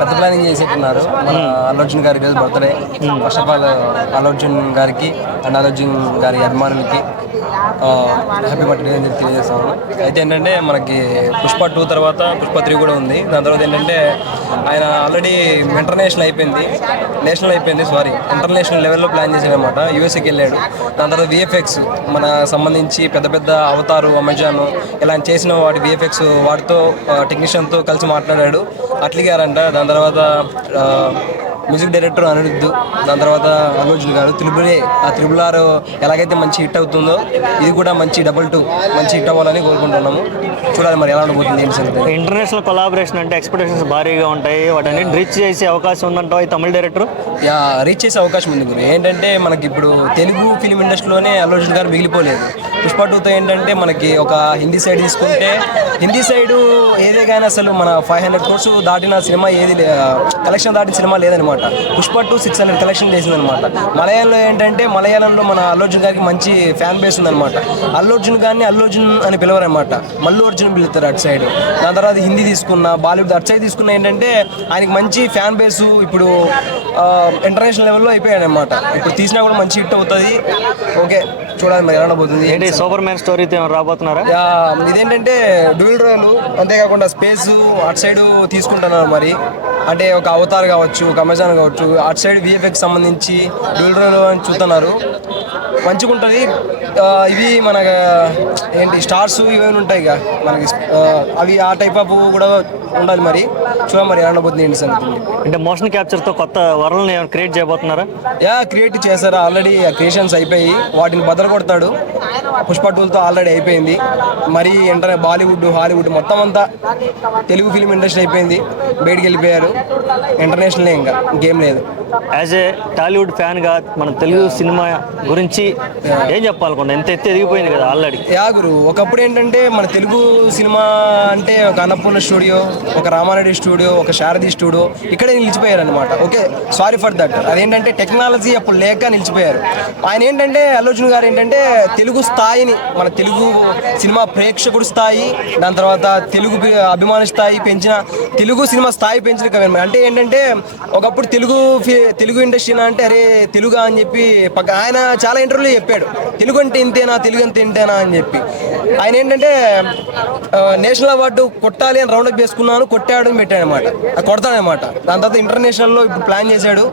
పెద్ద ప్లానింగ్ చేసేట్టున్నారు. మన అల్లు అర్జున్ గారి రోజు birthday. First of all Allu Arjun గారికి అండ్ అల్లు అర్జున్ గారి అభిమానులకి హ్యాపీ బర్త్డే అని చెప్పి తెలియజేస్తాము. అయితే ఏంటంటే మనకి పుష్ప 2 తర్వాత పుష్ప 3 కూడా ఉంది. దాని తర్వాత ఏంటంటే ఆయన ఆల్రెడీ ఇంటర్నేషనల్ అయిపోయింది ఇంటర్నేషనల్ లెవెల్లో ప్లాన్ చేశాడనమాట. యూఎస్ఏకి వెళ్ళాడు. దాని తర్వాత విఎఫ్ఎక్స్ మన సంబంధించి పెద్ద పెద్ద అవతారు, అమెజాన్ ఇలా చేసిన వాటి విఎఫ్ఎక్స్ వాటితో టెక్నీషియన్తో కలిసి మాట్లాడాడు. అట్లిగారంట. దాని తర్వాత మ్యూజిక్ డైరెక్టర్ అనిరుద్ధ్, దాని తర్వాత అల్లు అర్జున్ గారు త్రిబుల్ ఆర్ ఎలాగైతే మంచి హిట్ అవుతుందో ఇది కూడా మంచి 2 మంచి హిట్ అవ్వాలని కోరుకుంటున్నాము. చూడాలి మరి ఎలా ఉండబోతుంది ఏంటి సంగతి. ఇంటర్నేషనల్ కొలాబరేషన్ అంటే ఎక్స్పెక్టేషన్స్ భారీగా ఉంటాయి. వాటిని రీచ్ చేసే అవకాశం ఉందంటావు ఈ తమిళ డైరెక్టర్? రీచ్ చేసే అవకాశం ఉంది గురు. ఏంటంటే మనకి ఇప్పుడు తెలుగు ఫిలిం ఇండస్ట్రీలోనే అల్లు అర్జున్ గారు మిగిలిపోలేదు. పుష్ప 2తో ఏంటంటే మనకి ఒక హిందీ సైడ్ తీసుకుంటే హిందీ సైడు ఏదే కానీ అసలు మన 500 crores దాటిన సినిమా కలెక్షన్ దాటిన సినిమా లేదనమాట. పుష్ప 2 600 కలెక్షన్ చేసిందనమాట. మలయాళంలో ఏంటంటే మలయాళంలో మన అల్లు అర్జున్ గారికి మంచి ఫ్యాన్ బేస్ ఉందనమాట. అల్లు అర్జున్ గారిని అల్లు అర్జున్ అని పిలవరనమాట, మల్లు అర్జున్ పిలుస్తారు అటు సైడ్. దాని తర్వాత హిందీ తీసుకున్న, బాలీవుడ్ అటు సైడ్ తీసుకున్న ఏంటంటే ఆయనకి మంచి ఫ్యాన్ బేస్ ఇప్పుడు ఇంటర్నేషనల్ లెవెల్లో అయిపోయాడు అనమాట. ఇప్పుడు తీసినా కూడా మంచి హిట్ అవుతుంది. ఓకే, చూడాలి మరి ఎలా ఉండబోతుంది. ఏంటి సూపర్ మ్యాన్ స్టోరీ రాబోతున్నారా? ఇదేంటంటే డ్యూయల్ రోల్, అంతేకాకుండా స్పేస్ అటు సైడ్ తీసుకుంటున్నారు. మరి అంటే ఒక అవతార్ కావచ్చు, ఒక అమెజాన్ కావచ్చు, అటు సైడ్ విఎఫ్ఎక్స్ సంబంధించి డ్యూయల్ రోల్ అని చూస్తున్నారు. మంచిగా ఉంటుంది. ఇవి మన ఏంటి స్టార్స్ ఇవేమి ఉంటాయి ఇక మనకి, అవి ఆ టైప్ ఆఫ్ కూడా ఉండాలి. మరి చూడాలి మరి ఎలా ఉండబోతుంది ఏంటి సంగతి. అంటే మోషన్ క్యాప్చర్తో కొత్త వరల్డ్ని క్రియేట్ చేయబోతున్నారా? క్రియేట్ చేశారు. ఆల్రెడీ క్రియేషన్స్ అయిపోయి వాటిని బదలు కొడతాడు. పుష్ప 2తో ఆల్రెడీ అయిపోయింది. మరి బాలీవుడ్, హాలీవుడ్ మొత్తం అంతా తెలుగు ఫిలిం ఇండస్ట్రీ అయిపోయింది. బయటికి వెళ్ళిపోయారు. ఇంటర్నేషనల్ ఇంకా ఇంకేం లేదు. యాజ్ ఏ టాలీవుడ్ ఫ్యాన్గా మన తెలుగు సినిమా గురించి ఏం చెప్పాలనుకున్నా? ఎంత ఎదిగిపోయింది కదా ఆల్రెడీ. గురు, ఒకప్పుడు ఏంటంటే మన తెలుగు సినిమా అంటే ఒక అన్నపూర్ణ స్టూడియో, ఒక రామారెడ్డి స్టూడియో, ఒక శారది స్టూడియో ఇక్కడే నిలిచిపోయారు అనమాట. Okay, sorry for that. అదేంటంటే టెక్నాలజీ అప్పుడు లేక నిలిచిపోయారు. ఆయన ఏంటంటే అల్లు అర్జున్ గారు ఏంటంటే తెలుగు స్థాయిని, మన తెలుగు సినిమా ప్రేక్షకుడు స్థాయి, దాని తర్వాత తెలుగు అభిమాన స్థాయి పెంచిన, తెలుగు సినిమా స్థాయి పెంచిన కవి. అంటే ఏంటంటే ఒకప్పుడు తెలుగు ఇండస్ట్రీ అంటే అరే తెలుగు అని చెప్పి ఆయన చాలా ఇంటర్వ్యూలో చెప్పాడు, తెలుగు అంటే ఇంతేనా, తెలుగు అంటే ఇంతేనా అని చెప్పి. ఆయన ఏంటంటే నేషనల్ అవార్డు కొట్టాలి అని రౌండప్ చేసుకున్నాను, కొట్టాడు అని పెట్టాడు అనమాట. కొడతాడనమాట. దాని తర్వాత ఇంటర్నేషనల్ లో ఇప్పుడు ప్లాన్ చేశాడు,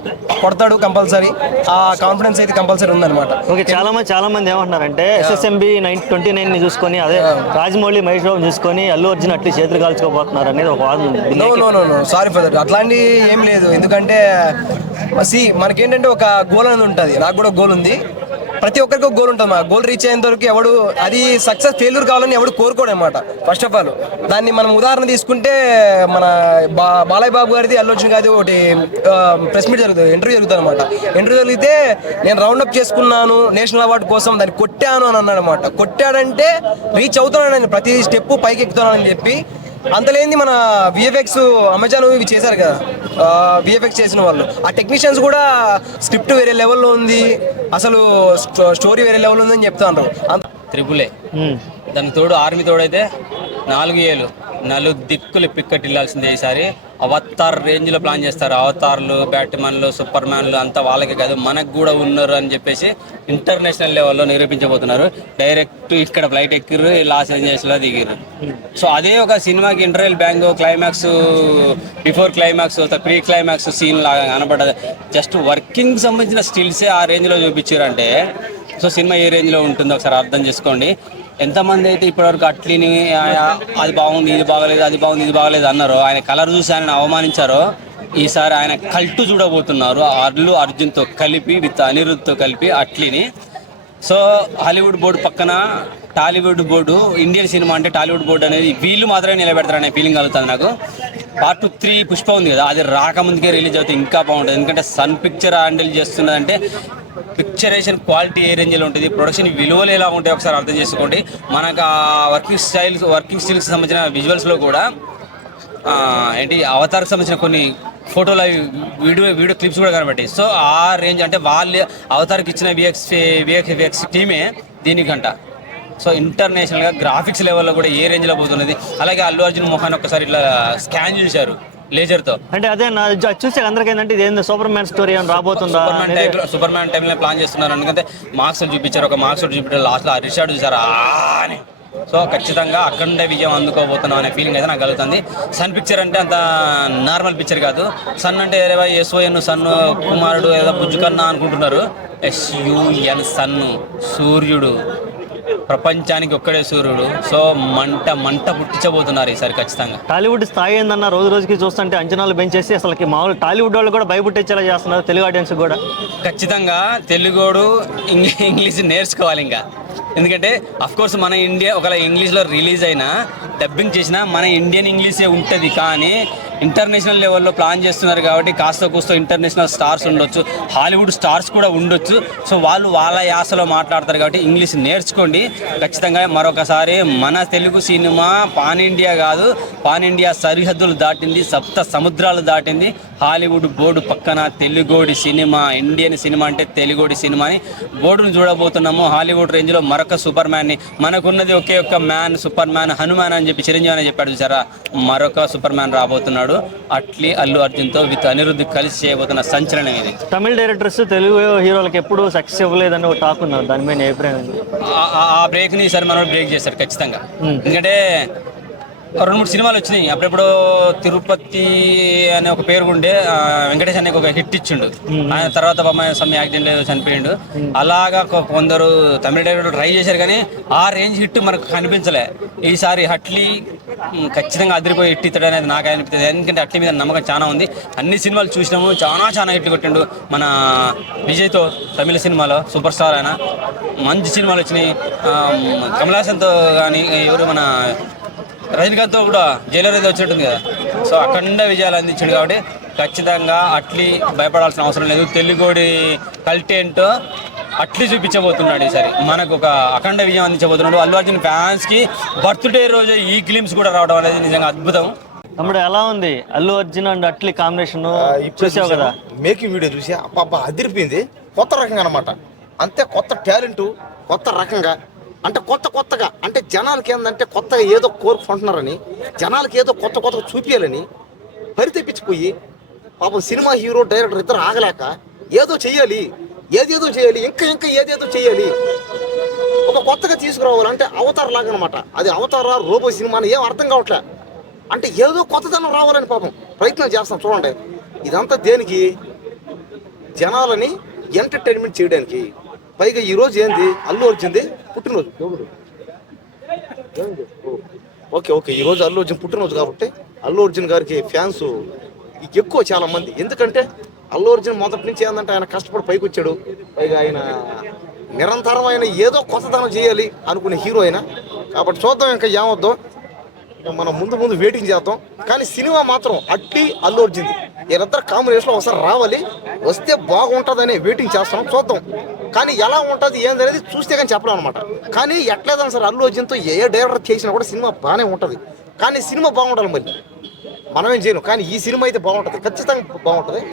కొడతాడు కంపల్సరీ. ఆ కాన్ఫిడెన్స్ అయితే కంపల్సరీ ఉందన్నమాట. ఓకే, చాలా మంది ఏమంటున్నారంటే SSMB 29 ని చూసుకొని, అదే రాజమౌళి, మహేష్ బాబు చూసుకొని అల్లు అర్జున్ అట్లా చేతులు కాల్చుకోబోతున్నారు అనేది ఒక వాదన ఉంది. No sorry for that. అట్లాంటి ఏం లేదు. ఎందుకంటే మనకేంటంటే ఒక గోల్ అనేది ఉంటుంది. నాకు కూడా గోల్ ఉంది. ప్రతి ఒక్కరికి ఒక గోల్ ఉంటుంది. మా గోల్ రీచ్ అయ్యేంత వరకు ఎవడు అది సక్సెస్ ఫెయిల్యూర్ కావాలని ఎవడు కోరుకోడు అనమాట. ఫస్ట్ ఆఫ్ ఆల్ దాన్ని మనం ఉదాహరణ తీసుకుంటే మన బాలయ్య బాబు గారిది, అల్లు అర్జున్ గారిది ఒకటి ప్రెస్ మీట్ జరుగుతుంది, ఇంటర్వ్యూ జరుగుతుంది అనమాట. ఇంటర్వ్యూ జరిగితే నేను రౌండప్ చేసుకున్నాను నేషనల్ అవార్డు కోసం, దాన్ని కొట్టాను అని అన్నాడు అనమాట. కొట్టాడంటే రీచ్ అవుతున్నాను నేను, ప్రతి స్టెప్ పైకి ఎక్కుతున్నాను అని చెప్పి. అంతలేంది మన విఎఫ్ఎక్స్ అమెజాన్ ఇవి చేశారు కదా, విఎఫ్ఎక్స్ చేసిన వాళ్ళు, ఆ టెక్నీషియన్స్ కూడా స్క్రిప్ట్ వేరే లెవెల్లో ఉంది, అసలు స్టోరీ వేరే లెవెల్ ఉందని చెప్తా ఉంటారు. త్రిపులే దానికి తోడు ఆర్మీ తోడైతే 4 ఏళ్ళు దిక్కులు పిక్కటి వెళ్ళాల్సిందే. ఈసారి అవతార్ రేంజ్లో ప్లాన్ చేస్తారు. అవతార్లు, బ్యాట్మెన్లు, సూపర్ మ్యాన్లు అంతా వాళ్ళకి కాదు మనకు కూడా ఉన్నారు అని చెప్పేసి ఇంటర్నేషనల్ లెవెల్లో నిరూపించబోతున్నారు. డైరెక్ట్ ఇక్కడ ఫ్లైట్ ఎక్కిర్రు, లాస్ ఏంజల్స్లో దిగిర్రు. సో అదే ఒక సినిమాకి interval bang, climax, before climax, pre climax scene లాగా కనపడదు. జస్ట్ వర్కింగ్ సంబంధించిన స్టిల్సే ఆ రేంజ్లో చూపించారంటే సో సినిమా ఏ రేంజ్లో ఉంటుందో ఒకసారి అర్థం చేసుకోండి. ఎంతమంది అయితే ఇప్పటివరకు అట్లీని అది బాగుంది, ఇది బాగలేదు, అది బాగుంది, ఇది బాగలేదు అన్నారో, ఆయన కలర్ చూసి ఆయన అవమానించారో, ఈసారి ఆయన కల్టు చూడబోతున్నారు అల్లు అర్జున్తో కలిపి, విత్ అనిరుద్ధ్తో కలిపి అట్లీని. సో హాలీవుడ్ బోర్డు పక్కన టాలీవుడ్ బోర్డు, ఇండియన్ సినిమా అంటే టాలీవుడ్ బోర్డు అనేది వీళ్ళు మాత్రమే నిలబెడతారనే ఫీలింగ్ కలుగుతుంది నాకు. పార్ట్ 3 పుష్ప ఉంది కదా, అది రాకముందుకే రిలీజ్ అవుతే ఇంకా బాగుంటుంది. ఎందుకంటే సన్ పిక్చర్ హ్యాండిల్ చేస్తున్నదంటే పిక్చరేషన్ క్వాలిటీ ఏ రేంజ్లో ఉంటుంది, ప్రొడక్షన్ విలువలు ఎలా ఉంటాయి ఒకసారి అర్థం చేసుకోండి. మనకు ఆ వర్కింగ్ స్టిల్స్ సంబంధించిన విజువల్స్లో కూడా ఏంటి అవతార్కి సంబంధించిన కొన్ని ఫోటోలు, వీడియో క్లిప్స్ కూడా కనబట్టి. సో ఆ రేంజ్ అంటే వాళ్ళు అవతార్కి ఇచ్చిన విఎఫ్ఎక్స్ టీమే దీనికంట. సో ఇంటర్నేషనల్గా గ్రాఫిక్స్ లెవెల్లో కూడా ఏ రేంజ్లో పోతున్నది. అలాగే అల్లు అర్జున్ మొహాన్ని ఒక్కసారి ఇట్లా స్కాన్ చేశారు. లేజర్తో. అంటే అదే నా చూస్తే అందరికీ ఏంటంటే ఇది ఏందో సూపర్ మ్యాన్ స్టోరీ అని రాబోతుందా సూపర్ మ్యాన్ టైంలో ప్లాన్ చేస్తున్నారు. ఎందుకంటే మార్క్స్ చూపించారు, ఒక మార్క్స్ చూపించారు, లాస్ట్లో రిషార్డ్ చూసారు అని. సో ఖచ్చితంగా అఖండ విజయం అందుకోబోతున్నాం అనే ఫీలింగ్ అయితే నాకు కలుగుతుంది. సన్ పిక్చర్ అంటే అంత నార్మల్ పిక్చర్ కాదు. సన్ అంటే SON సన్ కుమారుడు ఏదో బుజ్జుకన్నా అనుకుంటున్నారు. SUN సన్ను, సూర్యుడు, ప్రపంచానికి ఒక్కడే సూర్యుడు. సో మంట పుట్టించబోతున్నారు ఈసారి ఖచ్చితంగా. టాలీవుడ్ స్థాయి ఏందన్న రోజు రోజుకి చూస్తుంటే అంచనాలు పెంచేసి అసలుకి మామూలు టాలీవుడ్ వాళ్ళు కూడా భయపుట్టించేలా చేస్తున్నారు తెలుగు ఆడియన్స్ కూడా. ఖచ్చితంగా తెలుగోడు ఇంగ్లీష్ నేర్చుకోవాలి ఇంకా. ఎందుకంటే కోర్స్ మన ఇండియా ఒకవేళ ఇంగ్లీష్లో రిలీజ్ అయినా డబ్బింగ్ చేసినా మన ఇండియన్ ఇంగ్లీషే ఉంటుంది. కానీ ఇంటర్నేషనల్ లెవెల్లో ప్లాన్ చేస్తున్నారు కాబట్టి కాస్త కూస్తో ఇంటర్నేషనల్ స్టార్స్ ఉండొచ్చు, హాలీవుడ్ స్టార్స్ కూడా ఉండొచ్చు. సో వాళ్ళు వాళ్ళ యాసలో మాట్లాడతారు కాబట్టి ఇంగ్లీష్ నేర్చుకోండి ఖచ్చితంగా. మరొకసారి మన తెలుగు సినిమా పాన్ ఇండియా కాదు, పాన్ ఇండియా సరిహద్దులు దాటింది, 7 సముద్రాలు దాటింది. హాలీవుడ్ బోర్డు పక్కన తెలుగోడి సినిమా, ఇండియన్ సినిమా అంటే తెలుగోడి సినిమా అని బోర్డును చూడబోతున్నాము. హాలీవుడ్ రేంజ్లో మరొక సూపర్ మ్యాన్ని, మనకున్నది ఒకే ఒక్క మ్యాన్, సూపర్ మ్యాన్ హనుమాన్ అని చెప్పి చిరంజీవి అని చెప్పాడు చూసారా, మరొక సూపర్ మ్యాన్ రాబోతున్నాడు. అట్లీ అల్లు అర్జున్తో విత్ అనిరుద్ధ్ కలిసి చేయబోతున్న సంచలనం ఇది. తమిళ డైరెక్టర్స్ తెలుగు హీరోలకు ఎప్పుడు సక్సెస్ ఇవ్వలేదని ఒక టాక్ ఉన్నారు, దాని మీద అభిప్రాయం? ఆ బ్రేక్ని ఈసారి మనం బ్రేక్ చేస్తారు ఖచ్చితంగా. ఎందుకంటే 2-3 సినిమాలు వచ్చినాయి అప్పుడెప్పుడు. తిరుపతి అనే ఒక పేరు ఉండే వెంకటేష్ అనే ఒక హిట్ ఇచ్చిండు. ఆయన తర్వాత సమ్ యాక్సిడెంట్ ఏదో చనిపోయిండు. అలాగా కొందరు తమిళ డైరెక్టర్ ట్రై చేశారు కానీ ఆ రేంజ్ హిట్ మనకు కనిపించలే. ఈసారి అట్లీ ఖచ్చితంగా అదిరిపోయి హిట్ ఇస్తాడు అనేది నాకు అనిపిస్తుంది. ఎందుకంటే అట్లీ మీద నమ్మకం చాలా ఉంది. అన్ని సినిమాలు చూసినాము, చాలా హిట్లు కొట్టిండు. మన విజయ్తో తమిళ సినిమాలో సూపర్ స్టార్ ఆయన, మంచి సినిమాలు వచ్చినాయి. కమల్ హాసన్తో కానీ ఎవరు మన రజనీకాంత్తో కూడా జైలర్ అయితే వచ్చినట్టుంది కదా. సో అఖండ విజయాలు అందించాడు కాబట్టి ఖచ్చితంగా అట్లీ భయపడాల్సిన అవసరం లేదు. తెలుగోడి కల్టెంట్ అట్లీ చూపించబోతున్నాడు ఈసారి, మనకు ఒక అఖండ విజయం అందించబోతున్నాడు. అల్లు అర్జున్ ఫ్యాన్స్కి బర్త్డే రోజు ఈ గ్లిమ్స్ కూడా రావడం అనేది నిజంగా అద్భుతం. తమ్ముడు ఎలా ఉంది అల్లు అర్జున్ అండ్ అట్లీ కాంబినేషన్? చూసావు కదా మేకింగ్ వీడియో చూసి అబ్బా అదిరిపోయింది. కొత్త రకంగా అనమాట, అంతే కొత్త టాలెంట్, కొత్త రకంగా అంటే కొత్తగా అంటే జనాలకి ఏంటంటే కొత్తగా ఏదో కోరుకుంటున్నారని, జనాలకి ఏదో కొత్తగా చూపించాలని పరితెప్పించిపోయి పాపం సినిమా హీరో డైరెక్టర్ ఇద్దరు ఆగలేక ఏదో చెయ్యాలి, ఏదేదో చేయాలి, ఇంకా ఏదేదో చేయాలి, ఒక కొత్తగా తీసుకురావాలంటే అవతార్ లాగా అనమాట. అది అవతార రోబో సినిమా అని ఏం అర్థం కావట్లే. అంటే ఏదో కొత్తదనం రావాలని పాపం ప్రయత్నం చేస్తాం. చూడండి ఇదంతా దేనికి, జనాలని ఎంటర్టైన్మెంట్ చేయడానికి. పైగా ఈరోజు ఏంది అల్లు అర్జున్ది పుట్టినరోజు. ఓకే ఈరోజు అల్లు అర్జున్ పుట్టినరోజు కాబట్టి అల్లు అర్జున్ గారికి ఫ్యాన్స్ ఎక్కువ చాలా మంది. ఎందుకంటే అల్లు అర్జున్ మొదటి నుంచి ఏంటంటే ఆయన కష్టపడి పైకి వచ్చాడు. పైగా ఆయన నిరంతరం ఆయన ఏదో కొత్తదనం చేయాలి అనుకునే హీరో అయినా కాబట్టి చూద్దాం ఇంకా ఏమవుద్దాం. మనం ముందు వెయిటింగ్ చేద్దాం. కానీ సినిమా మాత్రం అట్లీ అల్లు అర్జున్ది వీళ్ళిద్దరు కాంబినేషన్లో ఒకసారి రావాలి, వస్తే బాగుంటుందని వెయిటింగ్ చేస్తాం. చూద్దాం కానీ ఎలా ఉంటుంది ఏందనేది చూస్తే కానీ చెప్పలేం అనమాట. కానీ ఎట్లేదని సార్ అల్లు అర్జున్తో ఏ డైరెక్టర్ చేసినా కూడా సినిమా బాగానే ఉంటుంది. కానీ సినిమా బాగుండాలి, మళ్ళీ మనమేం చేయను. కానీ ఈ సినిమా అయితే బాగుంటుంది, ఖచ్చితంగా బాగుంటుంది.